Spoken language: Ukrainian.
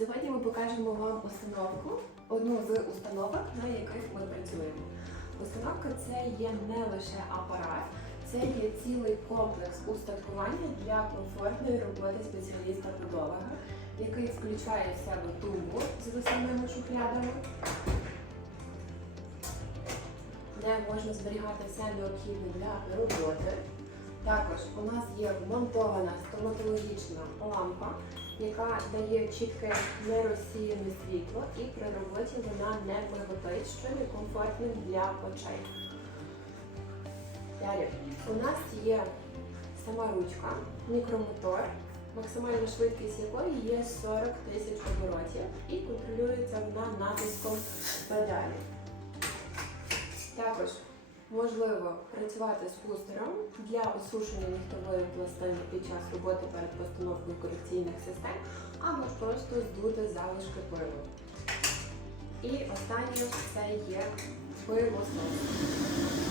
Сьогодні ми покажемо вам установку, одну з установок, на яких ми працюємо. Установка це є не лише апарат, це є цілий комплекс устаткування для комфортної роботи спеціаліста-подолога, який включає в себе тумбу з висівними шухлядами, де можна зберігати все необхідне для роботи. Також у нас є вмонтована стоматологічна лампа, яка дає чітке нерозсіяне світло, і при роботі вона не миготить, що є комфортним для очей. Далі у нас є сама ручка, мікромотор, максимальна швидкість якої є 40 тисяч оборотів і контролюється вона натиском педалі. Можливо працювати з бустером для осушення нігтової пластини під час роботи перед постановкою корекційних систем, або ж просто здути залишки пилу. І останнє це є пилосос.